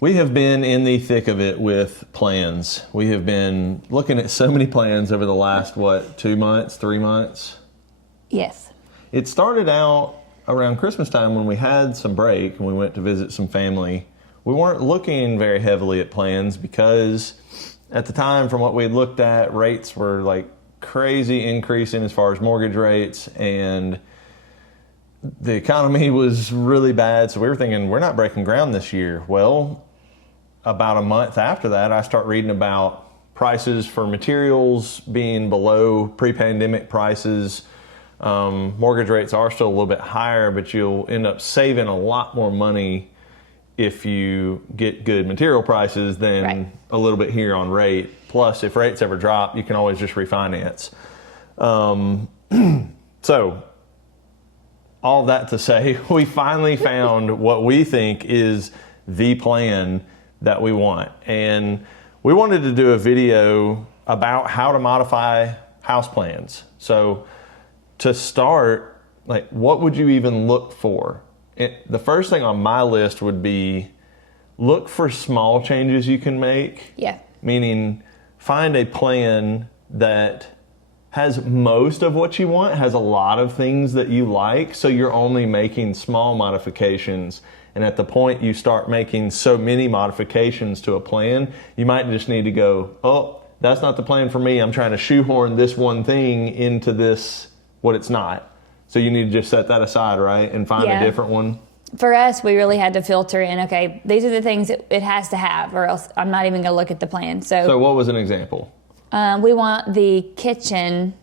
We have been in the thick of it with plans. We have been looking at so many plans over the last, 2 months, 3 months? Yes. It started out around Christmas time when we had some break and we went to visit some family. We weren't looking very heavily at plans because at the time, from what we had looked at, rates were like crazy increasing as far as mortgage rates, and the economy was really bad. So we were thinking, we're not breaking ground this year. Well, about a month after that, I start reading about prices for materials being below pre-pandemic prices. Mortgage rates are still a little bit higher, but you'll end up saving a lot more money if you get good material prices than a little bit here on rate. Plus, if rates ever drop, you can always just refinance. So all that to say, we finally found what we think is the plan that we want. And we wanted to do a video about how to modify house plans. So to start, like, what would you even look for? The first thing on my list would be look for small changes you can make. Yeah. Meaning find a plan that has most of what you want, has a lot of things that you like, so you're only making small modifications. And at the point you start making so many modifications to a plan, you might just need to go, oh, that's not the plan for me. I'm trying to shoehorn this one thing into this, what it's not. So you need to just set that aside, right? And find a different one. For us, we really had to filter in, okay, these are the things it has to have, or else I'm not even going to look at the plan. So what was an example? We want the kitchen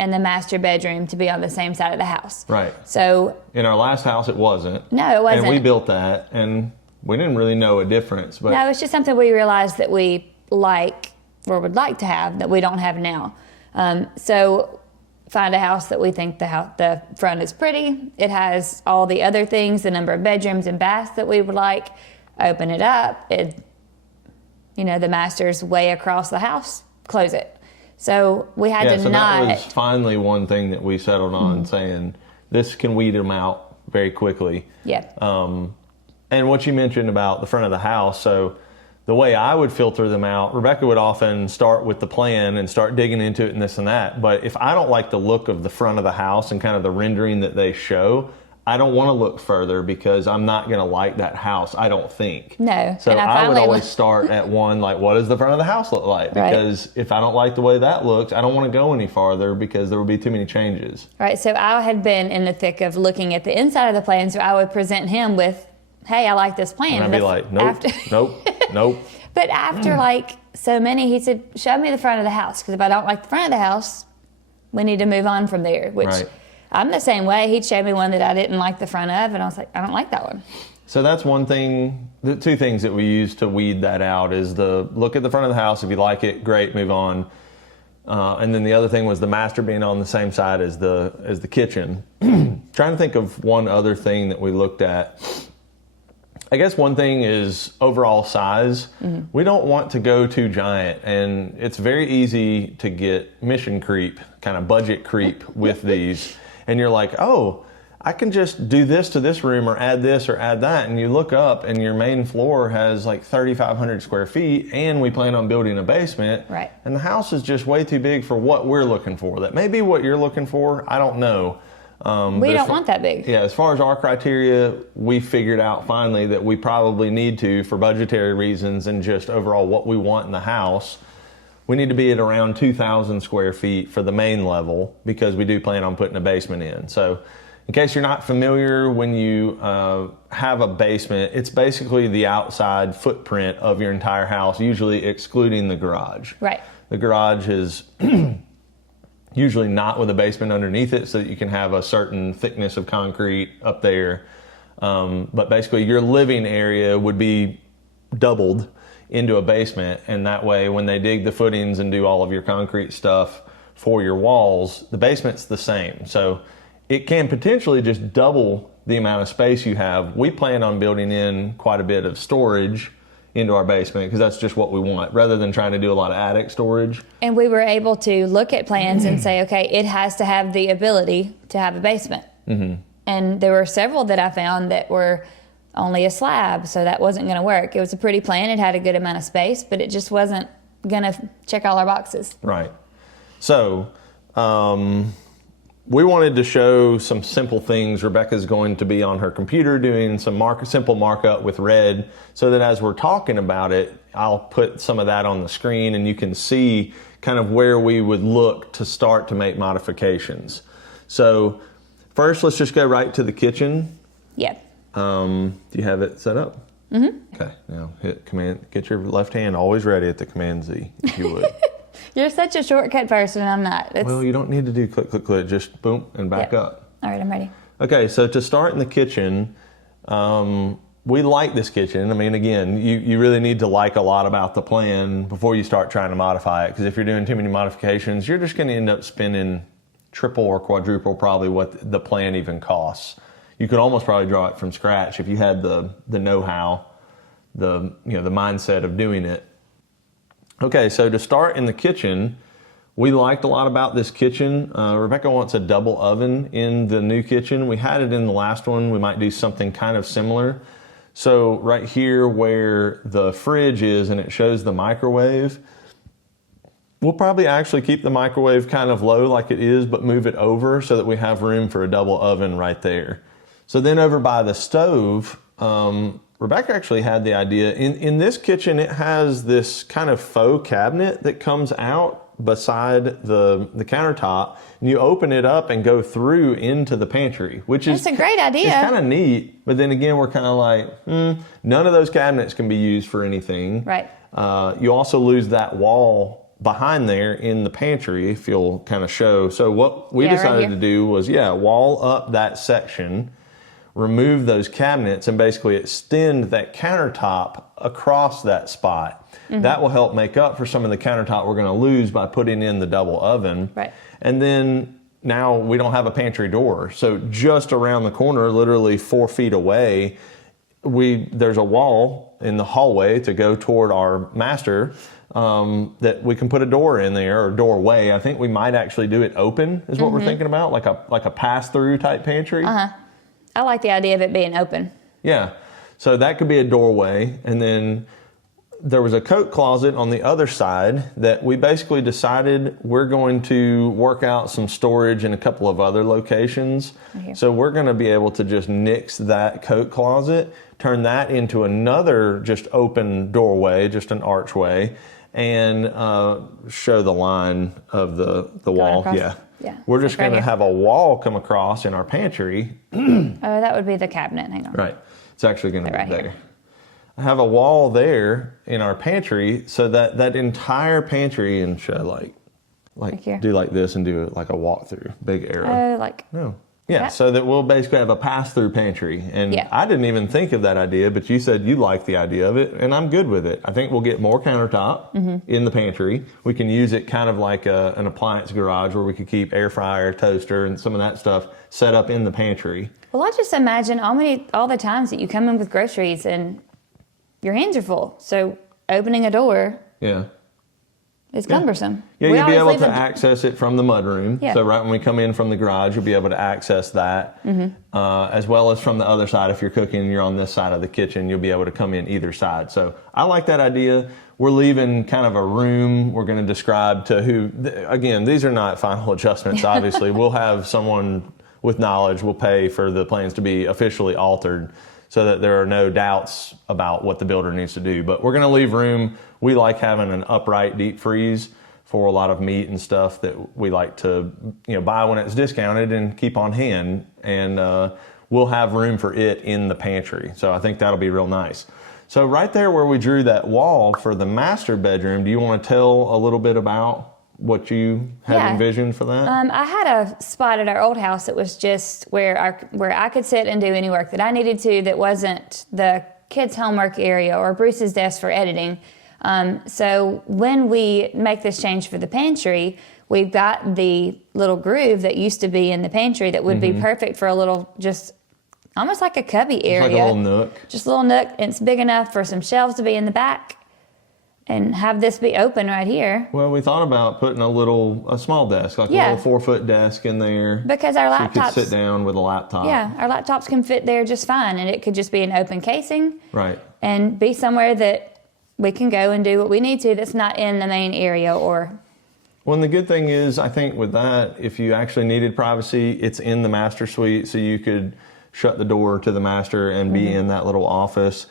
and the master bedroom to be on the same side of the house. Right. So in our last house, it wasn't. No, it wasn't. And we built that, and we didn't really know a difference. But no, it's just something we realized that we like or would like to have that we don't have now. So find a house that we think the front is pretty. It has all the other things, the number of bedrooms and baths that we would like. Open it up. The master's way across the house. Close it. So we had to not. That was finally one thing that we settled on, saying this can weed them out very quickly. Yeah. And what you mentioned about the front of the house, so the way I would filter them out, Rebecca would often start with the plan and start digging into it and this and that. But if I don't like the look of the front of the house and kind of the rendering that they show, I don't want to look further because I'm not going to like that house, I don't think. No. So I would always start at one, like, what does the front of the house look like? Because if I don't like the way that looks, I don't want to go any farther because there would be too many changes. Right. So I had been in the thick of looking at the inside of the plan, so I would present him with, hey, I like this plan. And I'd be like, nope, nope. But after like so many, he said, show me the front of the house. Because if I don't like the front of the house, we need to move on from there, which I'm the same way. He'd show me one that I didn't like the front of, and I was like, I don't like that one. So that's one thing. The two things that we use to weed that out is the look at the front of the house. If you like it, great, move on. And then the other thing was the master being on the same side as the kitchen. Trying to think of one other thing that we looked at. I guess one thing is overall size. Mm-hmm. We don't want to go too giant, and it's very easy to get mission creep, kind of budget creep with these. And you're like, oh, I can just do this to this room or add this or add that. And you look up and your main floor has like 3,500 square feet and we plan on building a basement. Right. And the house is just way too big for what we're looking for. That may be what you're looking for. I don't know. We don't want that big. Yeah, as far as our criteria, we figured out finally that we probably need to, for budgetary reasons and just overall what we want in the house, we need to be at around 2,000 square feet for the main level because we do plan on putting a basement in. So in case you're not familiar, when you have a basement, it's basically the outside footprint of your entire house, usually excluding the garage. Right. The garage is usually not with a basement underneath it so that you can have a certain thickness of concrete up there. But basically your living area would be doubled into a basement, and that way when they dig the footings and do all of your concrete stuff for your walls, the basement's the same. So it can potentially just double the amount of space you have. We plan on building in quite a bit of storage into our basement because that's just what we want, rather than trying to do a lot of attic storage. And we were able to look at plans and say, okay, it has to have the ability to have a basement. Mm-hmm. And there were several that I found that were only a slab, so that wasn't going to work. It was a pretty plan. It had a good amount of space, but it just wasn't going to check all our boxes. Right. So we wanted to show some simple things. Rebecca's going to be on her computer doing some simple markup with red, so that as we're talking about it, I'll put some of that on the screen and you can see kind of where we would look to start to make modifications. So first, let's just go right to the kitchen. Yep. Do you have it set up? Mm-hmm. Okay, now hit Command, get your left hand always ready at the Command Z, if you would. You're such a shortcut person, I'm not. Well, you don't need to do click, click, click, just boom and back up. All right, I'm ready. Okay, so to start in the kitchen, we like this kitchen. I mean, again, you really need to like a lot about the plan before you start trying to modify it, because if you're doing too many modifications, you're just going to end up spending triple or quadruple probably what the plan even costs. You could almost probably draw it from scratch if you had the know-how, the mindset of doing it. Okay, so to start in the kitchen, we liked a lot about this kitchen. Rebecca wants a double oven in the new kitchen. We had it in the last one. We might do something kind of similar. So right here where the fridge is and it shows the microwave, we'll probably actually keep the microwave kind of low like it is, but move it over so that we have room for a double oven right there. So then over by the stove, Rebecca actually had the idea. In this kitchen, it has this kind of faux cabinet that comes out beside the countertop, and you open it up and go through into the pantry, which is a great idea. It's kind of neat, but then again, we're kind of like, none of those cabinets can be used for anything. Right. You also lose that wall behind there in the pantry, if you'll kind of show. So what we decided to do was, wall up that section, remove those cabinets, and basically extend that countertop across that spot. Mm-hmm. That will help make up for some of the countertop we're going to lose by putting in the double oven. Right. And then now we don't have a pantry door. So just around the corner, literally 4 feet away, there's a wall in the hallway to go toward our master that we can put a door in there, or doorway. I think we might actually do it open is what we're thinking about, like a pass-through type pantry. I like the idea of it being open. Yeah, so that could be a doorway. And then there was a coat closet on the other side that we basically decided we're going to work out some storage in a couple of other locations. So we're going to be able to just nix that coat closet, turn that into another just open doorway, just an archway, and show the line of the wall. Across. Yeah. We're just going to have a wall come across in our pantry. Oh, that would be the cabinet. Hang on. Right. It's actually going to be right there. Here. I have a wall there in our pantry, so that entire pantry, and show like do like this and do it like a walkthrough, big arrow. No. Yeah, so that we'll basically have a pass-through pantry. And I didn't even think of that idea, but you said you like the idea of it, and I'm good with it. I think we'll get more countertop in the pantry. We can use it kind of like an appliance garage where we could keep air fryer, toaster, and some of that stuff set up in the pantry. Well, I just imagine all the times that you come in with groceries and your hands are full. So opening a door is cumbersome. Yeah, you'll be able to access it from the mudroom. So right when we come in from the garage, you'll be able to access that, as well as from the other side. If you're cooking and you're on this side of the kitchen, you'll be able to come in either side. So I like that idea. We're leaving kind of a room we're going to describe to who, again, these are not final adjustments, obviously. We'll have someone with knowledge will pay for the plans to be officially altered so that there are no doubts about what the builder needs to do. But we're going to leave room. We like having an upright deep freeze for a lot of meat and stuff that we like to buy when it's discounted and keep on hand. And we'll have room for it in the pantry. So I think that'll be real nice. So right there where we drew that wall for the master bedroom, do you want to tell a little bit about what you had envisioned for that? I had a spot at our old house that was just where I could sit and do any work that I needed to that wasn't the kids' homework area or Bruce's desk for editing. So when we make this change for the pantry, we've got the little groove that used to be in the pantry that would be perfect for a little, just almost like a cubby area. Just like a little nook. Just a little nook. And it's big enough for some shelves to be in the back. and have this be open right here. Well, we thought about putting a small desk, like a little 4-foot desk in there. Because our so you laptops... could sit down with a laptop. Yeah, our laptops can fit there just fine, and it could just be an open casing. Right. And be somewhere that we can go and do what we need to that's not in the main area or... Well, and the good thing is, I think with that, if you actually needed privacy, it's in the master suite, so you could shut the door to the master and be in that little office.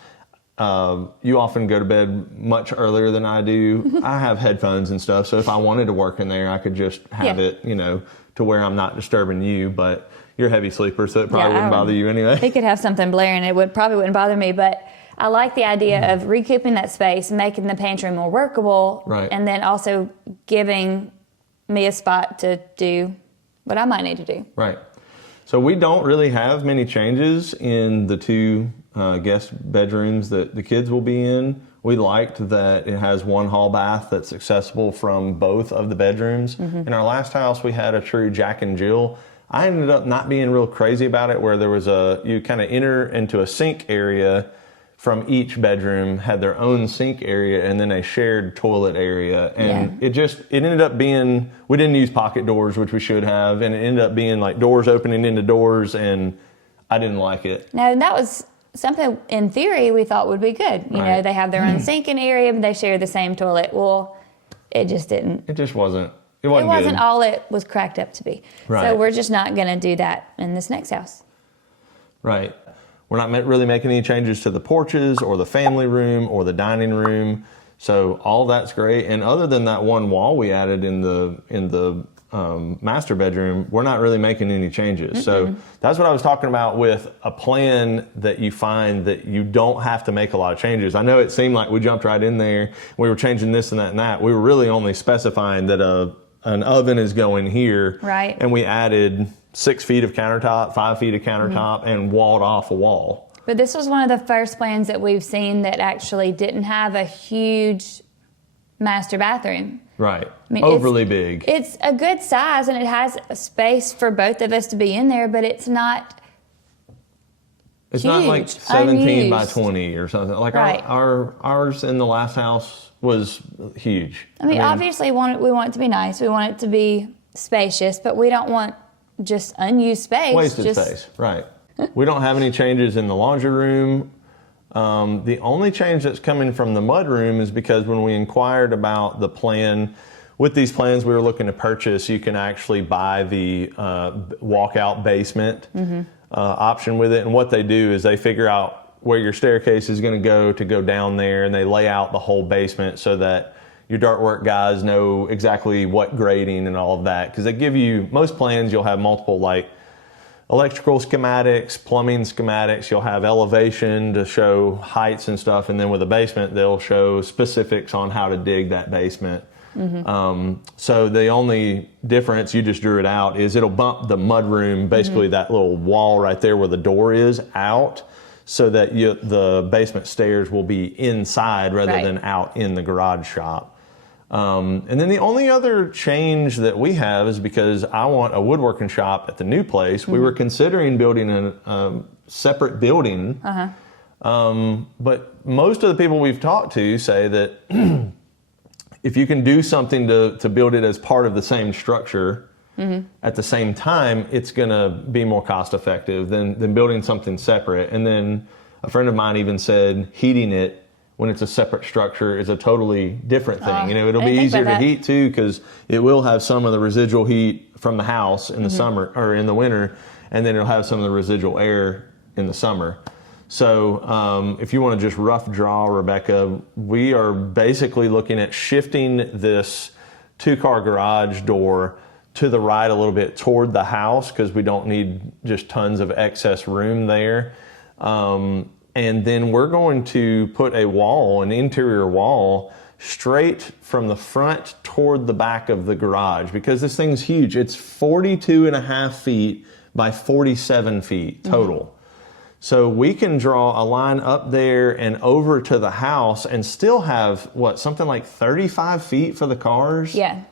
You often go to bed much earlier than I do. I have headphones and stuff, so if I wanted to work in there, I could just have it, to where I'm not disturbing you, but you're a heavy sleeper, so it probably wouldn't bother you anyway. He could have something blaring. It probably wouldn't bother me, but I like the idea of recouping that space, making the pantry more workable, and then also giving me a spot to do what I might need to do. Right. So we don't really have many changes in the two guest bedrooms that the kids will be in. We liked that it has one hall bath that's accessible from both of the bedrooms. In our last house, we had a true Jack and Jill. I ended up not being real crazy about it, where there was you kind of enter into a sink area from each bedroom, had their own sink area, and then a shared toilet area. And it ended up being, we didn't use pocket doors, which we should have, and it ended up being like doors opening into doors, and I didn't like it. No, that was something in theory we thought would be good. You know, they have their own sinking area, but they share the same toilet. Well, it just didn't. It just wasn't. It wasn't good. all it was cracked up to be. Right. So we're just not going to do that in this next house. Right. We're not really making any changes to the porches or the family room or the dining room. So all that's great. And other than that one wall we added in the master bedroom, we're not really making any changes. So that's what I was talking about with a plan that you find that you don't have to make a lot of changes. I know it seemed like we jumped right in there. We were changing this and that and that. We were really only specifying that an oven is going here. Right. And we added 6 feet of countertop, 5 feet of countertop, and walled off a wall. But this was one of the first plans that we've seen that actually didn't have a huge master bathroom. Right. I mean, overly big. It's a good size, and it has a space for both of us to be in there, but it's not It's huge, not like 17 by unused. 20 or something. Like Right. ours in the last house was huge. I mean, obviously we want it to be nice. We want it to be spacious, but we don't want just unused space. Wasted space, right. We don't have any changes in the laundry room. The only change that's coming from the mud room is because when we inquired about the plan, with these plans we were looking to purchase, you can actually buy the walkout basement option with it. And what they do is they figure out where your staircase is going to go down there, and they lay out the whole basement so that your ductwork guys know exactly what grading and all of that. Because they give you, most plans you'll have multiple like electrical schematics, plumbing schematics, you'll have elevation to show heights and stuff, and then with a basement they'll show specifics on how to dig that basement. So the only difference, you just drew it out, is it'll bump the mud room, basically that little wall right there where the door is, out, so that the basement stairs will be inside rather than out in the garage shop. And then the only other change that we have is because I want a woodworking shop at the new place. We were considering building a separate building, but most of the people we've talked to say that if you can do something to build it as part of the same structure at the same time, it's going to be more cost effective than building something separate. And then a friend of mine even said heating it when it's a separate structure is a totally different thing. It'll be easier to heat too, because it will have some of the residual heat from the house in the summer or in the winter, and then it'll have some of the residual air in the summer. So if you want to just rough draw, Rebecca, we are basically looking at shifting this 2-car garage door to the right a little bit toward the house, because we don't need just tons of excess room there. And then we're going to put an interior wall, straight from the front toward the back of the garage, because this thing's huge. It's 42.5 feet by 47 feet total. So we can draw a line up there and over to the house and still have, something like 35 feet for the cars? Yeah.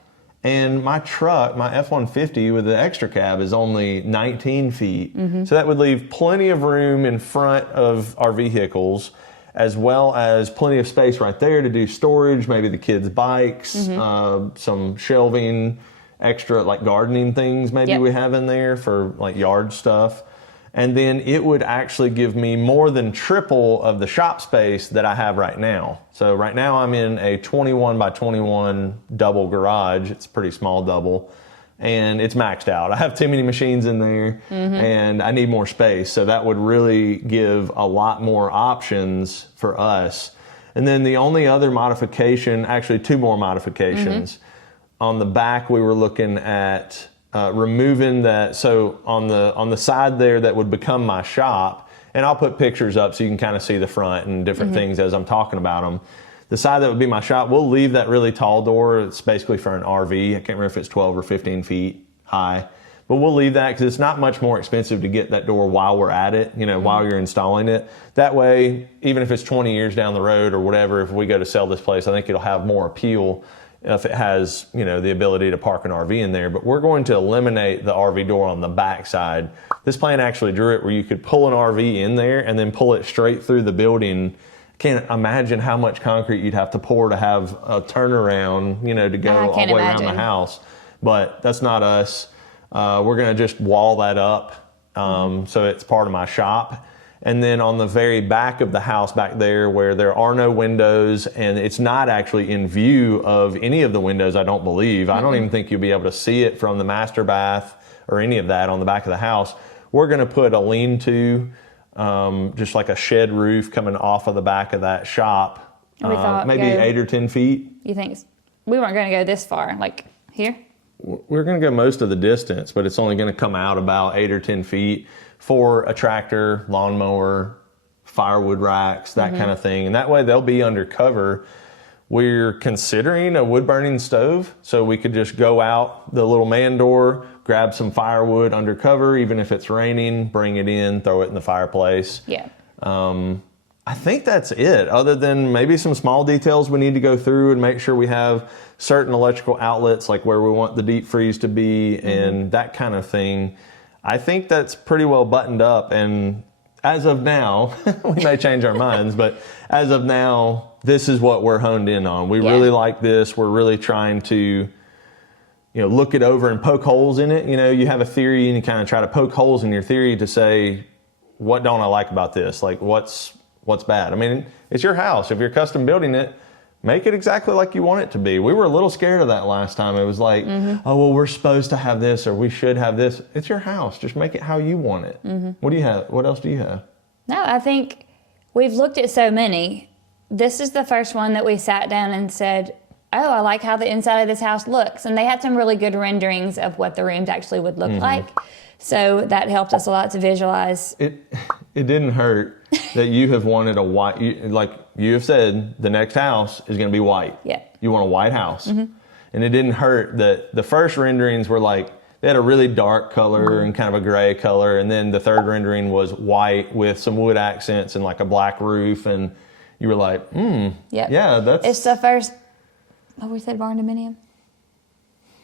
And my truck, my F-150 with the extra cab, is only 19 feet. So that would leave plenty of room in front of our vehicles. as well as plenty of space right there to do storage, maybe the kids' bikes, some shelving, extra like gardening things maybe we have in there for like yard stuff. And then it would actually give me more than triple of the shop space that I have right now. So right now I'm in a 21 by 21 double garage. It's a pretty small double. And it's maxed out. I have too many machines in there and I need more space. So that would really give a lot more options for us. And then the only other modification, actually two more modifications. On the back, we were looking at removing that. So on the side there that would become my shop, and I'll put pictures up so you can kind of see the front and different things as I'm talking about them. The side that would be my shop, we'll leave that really tall door. It's basically for an RV. I can't remember if it's 12 or 15 feet high, but we'll leave that because it's not much more expensive to get that door while we're at it, while you're installing it. That way, even if it's 20 years down the road or whatever, if we go to sell this place, I think it'll have more appeal if it has, the ability to park an RV in there. But we're going to eliminate the RV door on the back side. This plan actually drew it where you could pull an RV in there and then pull it straight through the building. Can't imagine how much concrete you'd have to pour to have a turnaround, to go all the way around the house. But that's not us. We're going to just wall that up so it's part of my shop. And then on the very back of the house back there where there are no windows and it's not actually in view of any of the windows, I don't believe. I don't even think you'll be able to see it from the master bath or any of that on the back of the house. We're going to put a lean-to, just like a shed roof coming off of the back of that shop, maybe 8 or 10 feet. You think we weren't going to go this far, like here? We're going to go most of the distance, but it's only going to come out about 8 or 10 feet for a tractor, lawnmower, firewood racks, that kind of thing. And that way they'll be under cover. We're considering a wood burning stove, so we could just go out the little man door, grab some firewood under cover, even if it's raining, bring it in, throw it in the fireplace. Yeah. I think that's it, other than maybe some small details we need to go through and make sure we have certain electrical outlets, like where we want the deep freeze to be and that kind of thing. I think that's pretty well buttoned up. And as of now, we may change our minds, but as of now, this is what we're honed in on. We really like this. We're really trying to, look it over and poke holes in it. You have a theory and you kind of try to poke holes in your theory to say, what don't I like about this? Like what's bad? I mean, it's your house. If you're custom building it, make it exactly like you want it to be. We were a little scared of that last time. It was like, oh, well, we're supposed to have this or we should have this. It's your house. Just make it how you want it. What do you have? What else do you have? No, I think we've looked at so many. This is the first one that we sat down and said, oh, I like how the inside of this house looks. And they had some really good renderings of what the rooms actually would look like. So that helped us a lot to visualize. It didn't hurt that you have wanted a white, like you have said, the next house is going to be white. Yeah. You want a white house. And it didn't hurt that the first renderings were like, they had a really dark color and kind of a gray color. And then the third rendering was white with some wood accents and like a black roof. And you were like, yeah, that's... It's the first, we said barn dominium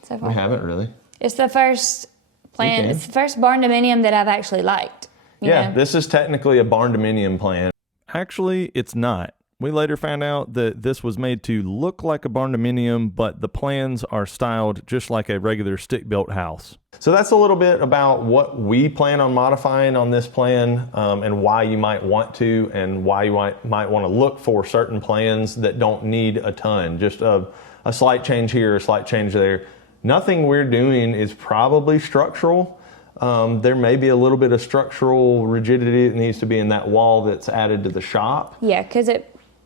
so far. We haven't really. It's the first plan. It's the first barn dominium that I've actually liked. You know? This is technically a barn dominium plan. Actually, it's not. We later found out that this was made to look like a barn dominium, but the plans are styled just like a regular stick-built house. So that's a little bit about what we plan on modifying on this plan, and why you might want to, and why you might want to look for certain plans that don't need a ton. Just a slight change here, a slight change there. Nothing we're doing is probably structural. There may be a little bit of structural rigidity that needs to be in that wall that's added to the shop. Yeah, because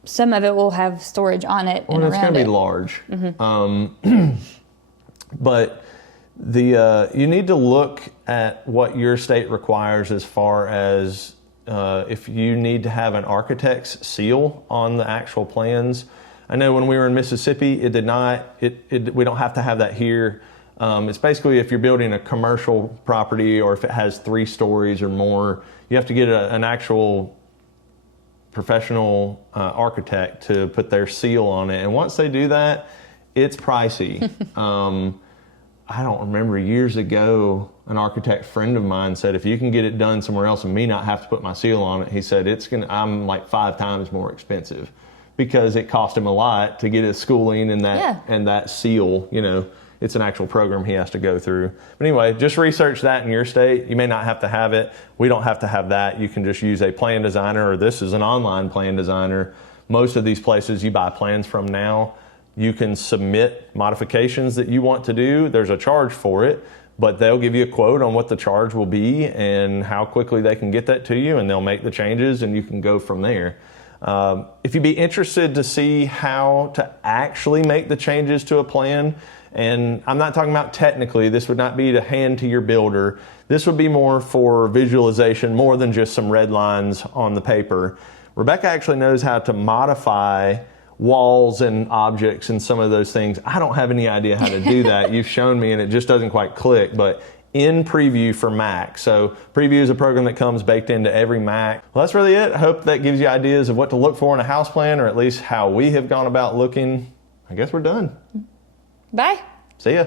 some of it will have storage on it. Well, it's going to be large. But you need to look at what your state requires as far as if you need to have an architect's seal on the actual plans. I know when we were in Mississippi, it did not. We don't have to have that here. It's basically if you're building a commercial property or if it has 3 stories or more, you have to get an actual professional architect to put their seal on it. And once they do that, it's pricey. I don't remember, years ago, an architect friend of mine said, if you can get it done somewhere else and me not have to put my seal on it, he said, I'm like 5 times more expensive, because it cost him a lot to get his schooling and that seal, you know, it's an actual program he has to go through. But anyway, just research that in your state. You may not have to have it. We don't have to have that. You can just use a plan designer, or this is an online plan designer. Most of these places you buy plans from now, you can submit modifications that you want to do. There's a charge for it, but they'll give you a quote on what the charge will be and how quickly they can get that to you, and they'll make the changes and you can go from there. If you'd be interested to see how to actually make the changes to a plan, and I'm not talking about technically, this would not be to hand to your builder. This would be more for visualization, more than just some red lines on the paper. Rebecca actually knows how to modify walls and objects and some of those things. I don't have any idea how to do that. You've shown me and it just doesn't quite click, but in Preview for Mac. So Preview is a program that comes baked into every Mac. Well, that's really it. I hope that gives you ideas of what to look for in a house plan, or at least how we have gone about looking. I guess we're done. Bye. See ya.